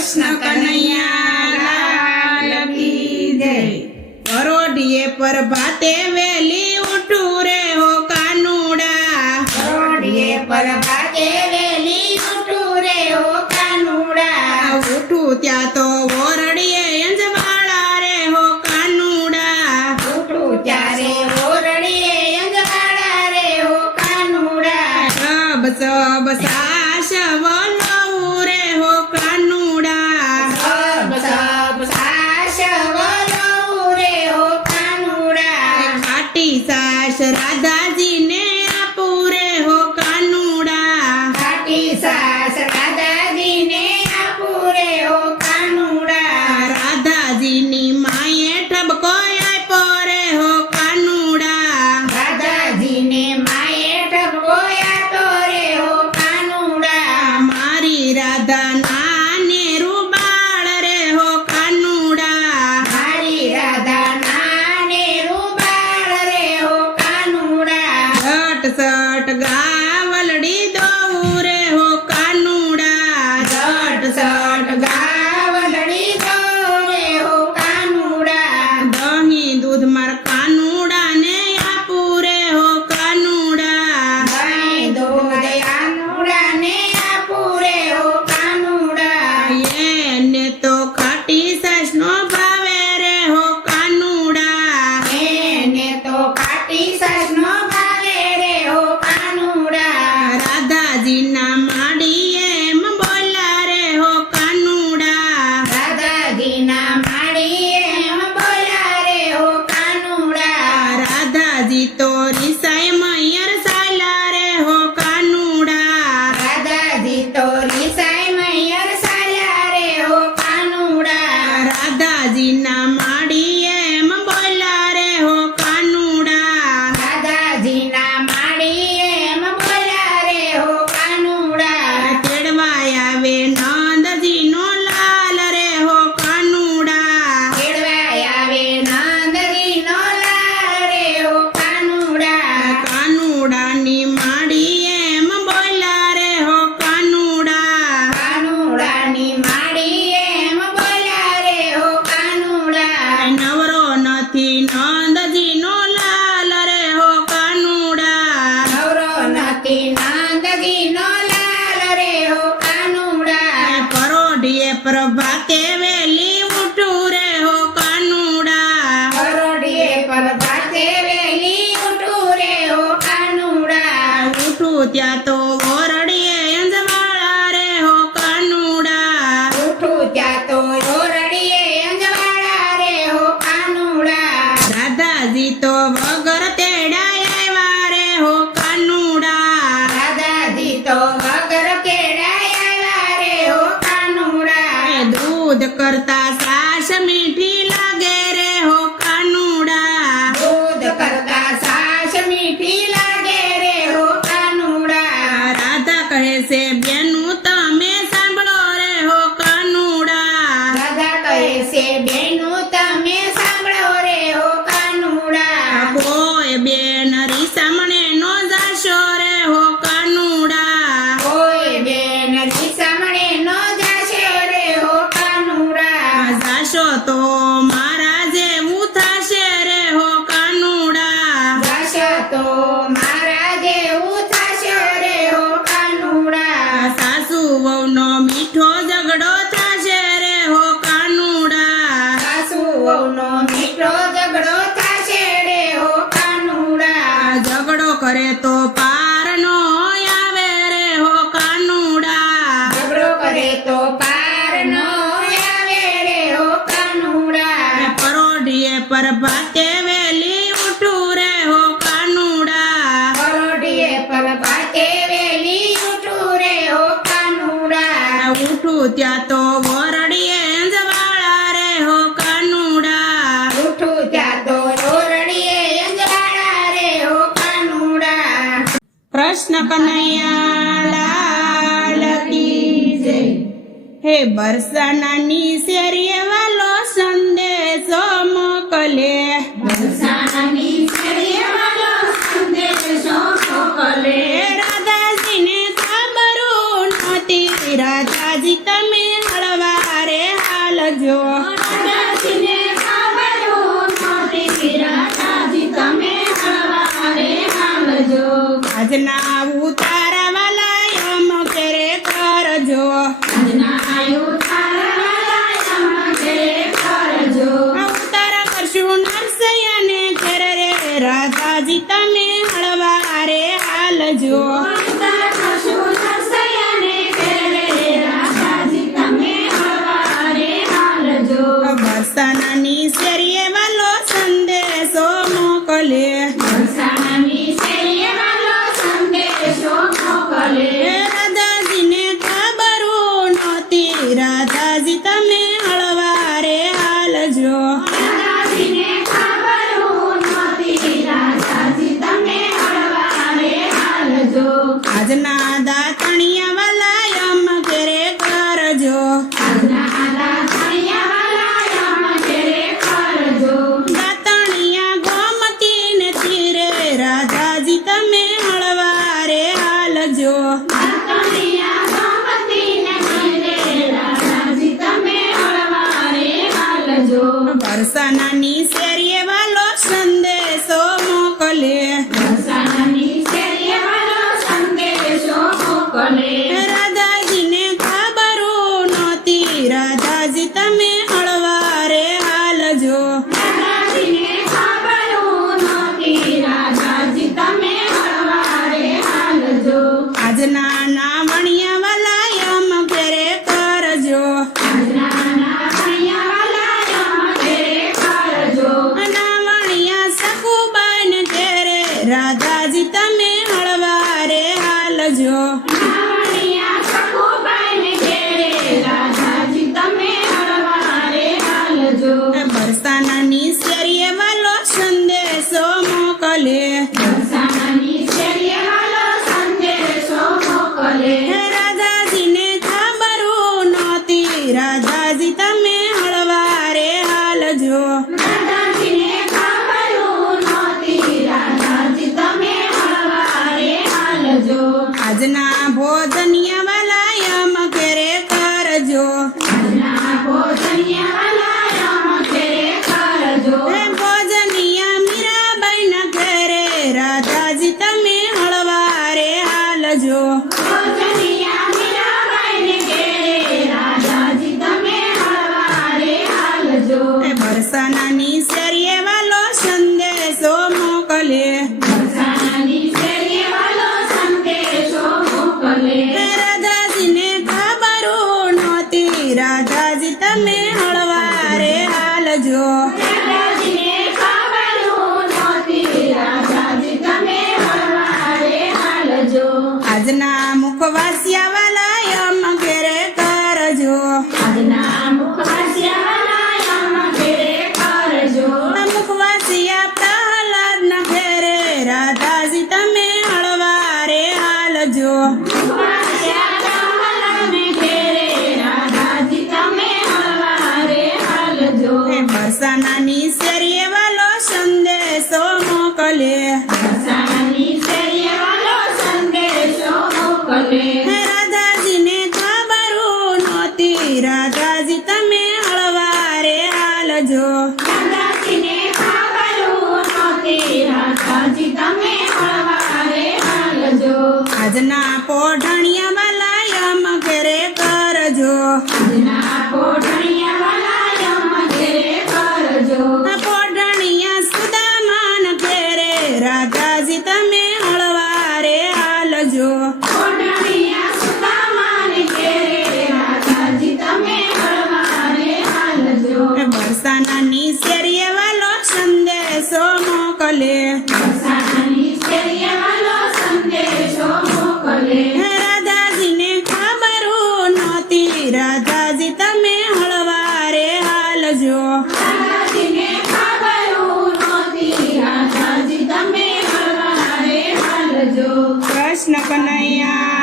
કૃષ્ણ કનૈયા લાલ કી જય। પરોઢિયે પર ભાતે વેલી ઉઠું રે હો કાનુડા, પરોઢિયે પર ભાતે વેલી ઉઠું રે હો કાનુડા, ઉઠું ત્યાં તો ઓરડીએ અંજવાળા રે હો કાનુડા, ઉઠું ત્યારે ઓરડીએ અંજવાળા રે હો કાનુડા, સબ સબ સાસ વલવું રે હો કાનુડા, સબ સબ સાસ વલવું રે હો કાનુડા, ખાટી સાસ રાધાજીને આપું રે હો કાનુડા, ખાટી સાસ રાધાજીને આપું રે હો કાનુડા, રાધાજીની માએ ઠબકો આપ્યો રે હો કાનુડા, રાધાજીને માએ ઠપકો આપ્યો રે હો કાનુડા, મારી રાધા નાને રૂબાળ રે હો કાનુડા, મારી રાધા નાને રૂબાળ રે હો કાનુડા, સટ સટ ગાવલડી દઉં રે હો કાનુડા, સટ સટ ગાવલડી દો રે હો કાનુડા, દહીં દૂધ માર કાનુડાને આપું રે હો કાનુડા, દહીં દૂધ કાનુડાને આપું રે હો કાનુડા, એને તો ખાટી સાસનો ભાવે રે હો કાનુડા, એને તો ખાટી સાસનો ભાવે રે હો કાનુડા, રાધાજીના માડીએ એમ બોલ્યા રે હો કાનુડા, રાધાજીના માળીએ એમ બોલ્યા રે હો કાનુડા, રાધાજી તો રીસાય મૈયર સાયલા રે હો કાનુડા, રાધાજી તો રીસાય મૈયર સાલ્યા રે હો કાનુડા, રાધાજીના માડીએ એમ બોલ્યા રે હો કાનુડા, રાધાજીના માળીએ એમ બોલ્યા રે હો કાનુડા, તેડવાય આવે નંદજીનો લાલ રે હો કાનુડા, કેળવાય આવે નંદજીનો લાલ રે હો કાનુડા, કાનુડાની માડીએ એમ બોલ્યા રે હો કાનુડા, કાનુડાની માળીએ એમ બોલ્યા રે હો કાનુડા, નવરો નથી નંદજીનો લાલ રે હો કાનુડા, નવરો નથી નંદજીનો લાલ રે હો કાનુડા, પરોઢિયે પ્રભાતે વેલી ઉઠું રે હો કાનુડા, પરોઢિયે પર ભાતે વેલી ઉઠું રે હો કાનુડા, ઉઠું ત્યાં તો ઓરડીએ અંજવાળા રે હો કાનુડા, ઉઠું ત્યાં તો ઓરડીએ અંજવાળા રે હો કાનુડા, રાધાજી તો વગર તેડાય આવ્યા રે હો કાનુડા, રાધાજી તો વગર કેળાય આવ્યા રે હો કાનુડા, દૂધ કરતા સાસ મીઠી લાગે રે હો કાનુડા, દૂધ કરતા સાસ મીઠી લાગે રે હો કાનુડા, રાધા કહે છે બેનું તમે સાંભળો રે હો કાનુડા, રાધા કહે છે બેનું તમે સાંભળો રે હો કાનુડા, કોઈ બેન રીસામણે નો જાશો રે હો કાનુડા, કોઈ બેન રીસામણે નો જાશે રે હો કાનુડા, જાશો તો મારા જેવું થશે રે હો કાનુડા, જાશે તો મારા જેવું થશે રે હો કાનુડા, સાસુ વહુનો મીઠો ઝઘડો થશે રે હો કાનુડા, સાસુ વહુનો મીઠો ઝઘડો થશે રે હો કાનુડા, ઝઘડો કરે તો પાર નો આવે રે હો કાનુડા, ઝઘડો કરે તો પાર નો આવે રે હો કાનુડા, પરોઢિયે પર ભાતે વેલી ઉઠું રે હો કાનુડા, પરોઢિયે પર ભાતે વેલી ઉઠું રે હો કાનુડા, ઉઠું ત્યાં તો ઓરડીએ અંજવાળા રે હો કાનુડા, ઉઠું ત્યાં તો ઓરડીએ અંજવાળા રે હો કાનુડા, કૃષ્ણ કનૈયા લાલ કી જય। હે બરસાનાની શેરીએ વાલો સંદેશો મોકલે, બરસાનાની શેરીએ વાલો સંદેશો મોકલે, રાધાજીને ખબરું નહોતી, રાધાજી તમે હળવા રાધાજી તમે હળવારે હાલજો. દાદાજીને ખબર નહોતી, રાધાજી તમે હળવારે હાલજો. આજના દાતણિયા વાલા યમ ઘેરે કરજો. આજના દાતણિયા વાલા યમ ઘેરે કરજો. દાતણિયા ગોમતી ને તીરે રાધાજી તમે હળવારે હાલજો. દાતણિયા ગોમતીને તીરે રાધાજી તમે હળવારે હાલજો. વરસાનાની શેરીએ વાલો સંદેશો મોકલે. વરસાદની શેરીએ વાલો સંદેશો મોકલે. રાધાજીને ખબરું નહોતી, રાધાજી તમે હળવારે હાલજો. દાદાજીને ખબર નહોતી, રાધાજી તમે હળવારે હાલજો. આજના નાવણિયા વાલા યમ ઘેરે કરજો. આજના નાવણિયા વાલા યમ ઘેરે કરજો. નાવણિયા સખુબાઈને ઘેરે રાધાજી તમે હળવારે હાલજો. નાવણિયા સખુબાઈને ઘેરે રાધાજી તમે હળવારે હાલજો. બરસાનાની શેરીએ વાલો સંદેશો મોકલે. વરસાદની શેરીએ વાલો સંદેશો મોકલે. રાધાજીને ખબરું નહોતી, રાધાજી તમે હળવારે હાલજો. દાદાજીને ખબર નહોતી, રાધાજી તમે હળવારે હાલજો. આજના ભોજનિયા વાલા યમ ઘેરે કરજો. આજના ભોજનિયા વાલા યમ ઘેરે કરજો. ભોજનિયા મીરાબાઈના ઘેરે રાધાજી તમે હળવારે હાલજો. ભોજનિયા મીરાબાઈને ઘેરે રાધાજી તમે હળવારે હાલજો. બરસાનાની શેરીએ વાલો સંદેશો મોકલે. વરસાદની શેરીએ વાલો સંદેશો મોકલે. રાધાજીને ખબરું નહોતી, રાધાજી તમે હળવારે હાલજો. દાદાજીને ખબર નહોતી, રાધાજી તમે હળવારે હાલજો. આજના મુખવાસિયા વાલા યમ ઘેરે કરજો. આજના મુખવાસિયા વાલા યમ ઘેરે કરજો. મુખવાસિયા પ્રહલાદના ઘેરે રાધાજી તમે હળવારે હાલજો. મુખવાસિયા પ્રહલાદને ઘેરે રાધાજી તમે હળવારે હાલજો. બરસાનાની શેરીએ વાલો સંદેશો મોકલે. વરસાદની શેરીએ વાલો સંદેશો મોકલે. રાધાજીને ખબરું નહોતી, રાધાજી તમે હળવારે હાલજો. દાદાજીને ખબર નહોતી, રાધાજી તમે હળવારે હાલજો. આજના પોઢણિયા વાલા યમ ઘેરે કરજો. આજના કોઢણિયા વાલા યમ ઘેરે કરજો. પોઢણિયા સુદામાન ઘેરે રાધાજી તમે હળવારે હાલજો. કોઢણિયા સુદામાને ઘેરે રાધાજી તમે હળવારે હાલજો. બરસાનાની શેરીએ વાલો સંદેશો મોકલે. વરસાદની શેરીએ વાલો સંદેશો મોકલે. રાધાજીને ખબરું નહોતી, રાધાજી તમે હળવારે હાલજો. દાદાજીને ખબર નહોતી, રાધાજી તમે હળવારે હાલજો. કૃષ્ણ કનૈયા